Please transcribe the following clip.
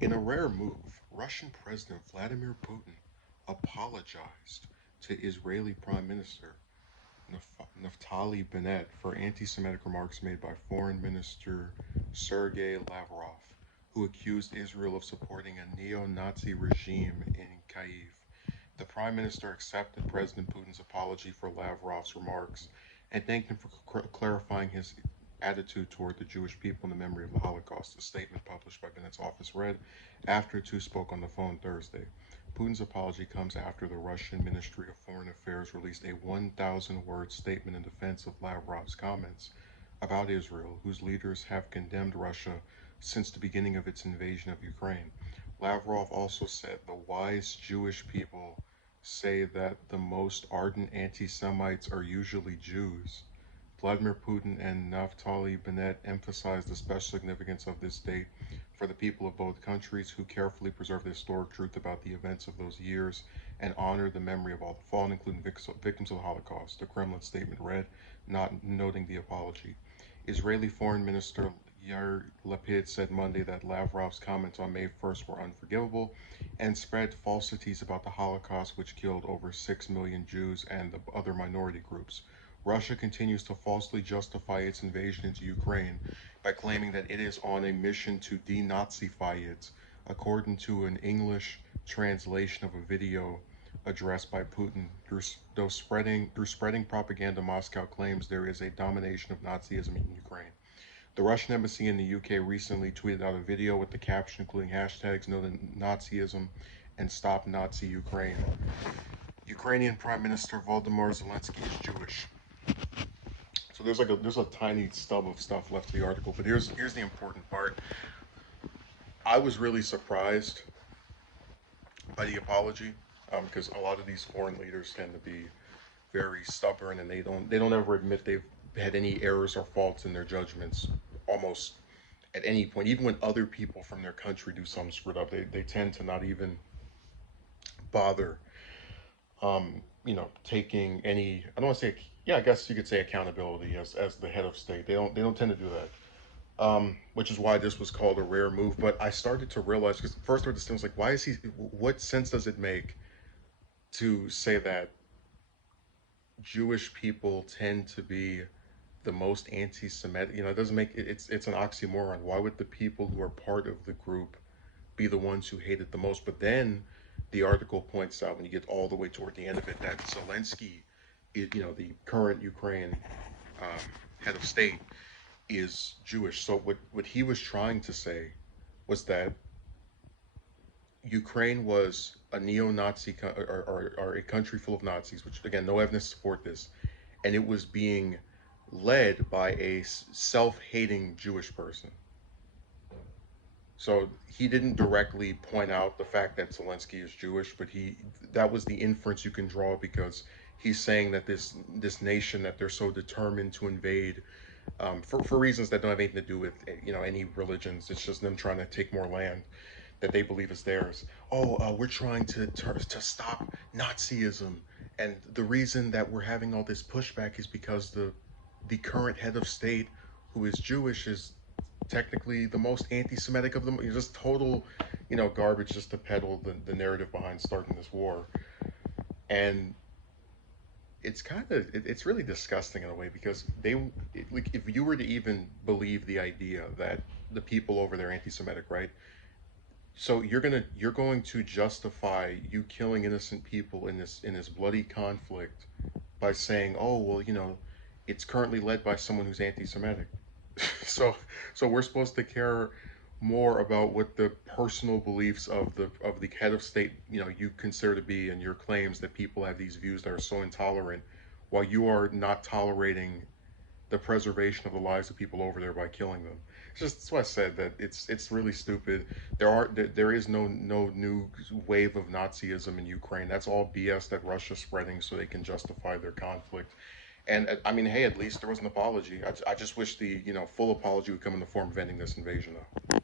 In a rare move, Russian President Vladimir Putin apologized to Israeli Prime Minister Naftali Bennett for anti-Semitic remarks made by Foreign Minister Sergei Lavrov, who accused Israel of supporting a neo-Nazi regime in Kyiv. The Prime Minister accepted President Putin's apology for Lavrov's remarks and thanked him for clarifying his attitude toward the Jewish people in the memory of the Holocaust. A statement published by Bennett's office read after the two spoke on the phone Thursday. Putin's apology comes after the Russian Ministry of Foreign Affairs released a 1,000-word statement in defense of Lavrov's comments about Israel, whose leaders have condemned Russia since the beginning of its invasion of Ukraine. Lavrov also said the wise Jewish people say that the most ardent anti-Semites are usually Jews. Vladimir Putin and Naftali Bennett emphasized the special significance of this date for the people of both countries, who carefully preserve the historic truth about the events of those years and honor the memory of all the fallen, including victims of the Holocaust. The Kremlin statement read, not noting the apology. Israeli Foreign Minister Yair Lapid said Monday that Lavrov's comments on May 1st were unforgivable and spread falsities about the Holocaust, which killed over 6 million Jews and the other minority groups. Russia continues to falsely justify its invasion into Ukraine by claiming that it is on a mission to denazify it, according to an English translation of a video addressed by Putin. Through spreading propaganda, Moscow claims there is a domination of Nazism in Ukraine. The Russian embassy in the UK recently tweeted out a video with the caption including hashtags "No to Nazism" and "Stop Nazi Ukraine." Ukrainian Prime Minister Volodymyr Zelensky is Jewish. So there's a tiny stub of stuff left to the article, but here's the important part. I was really surprised by the apology, because a lot of these foreign leaders tend to be very stubborn, and they don't ever admit they've had any errors or faults in their judgments almost at any point. Even when other people from their country do something screwed up, they tend to not even bother taking any, I don't want to say, yeah, I guess you could say accountability as the head of state. They don't tend to do that. Which is why this was called a rare move. But I started to realize, because first I was like, why is he? What sense does it make to say that Jewish people tend to be the most anti-Semitic? It doesn't make it's an oxymoron. Why would the people who are part of the group be the ones who hate it the most? But then the article points out, when you get all the way toward the end of it, that Zelensky, the current Ukraine um, head of state, is Jewish. So what he was trying to say was that Ukraine was a neo-Nazi or a country full of Nazis, which again, no evidence to support this, and it was being led by a self-hating Jewish person. So he didn't directly point out the fact that Zelensky is Jewish, but that was the inference you can draw, because he's saying that this nation that they're so determined to invade, for reasons that don't have anything to do with any religions. It's just them trying to take more land that they believe is theirs. Oh, we're trying to stop Nazism, and the reason that we're having all this pushback is because the current head of state, who is Jewish, is technically the most anti-Semitic of them. It's just total, garbage, just to peddle the narrative behind starting this war. And it's really disgusting in a way, because like, if you were to even believe the idea that the people over there are anti-Semitic, right? So you're going to justify you killing innocent people in this bloody conflict by saying, oh well, it's currently led by someone who's anti-Semitic. so so we're supposed to care more about what the personal beliefs of the head of state you consider to be, and your claims that people have these views that are so intolerant, while you are not tolerating the preservation of the lives of people over there by killing them. That's why I said that it's really stupid. There is no new wave of Nazism in Ukraine. That's all BS that Russia's spreading so they can justify their conflict. And I mean, hey, at least there was an apology. I just wish the full apology would come in the form of ending this invasion, though.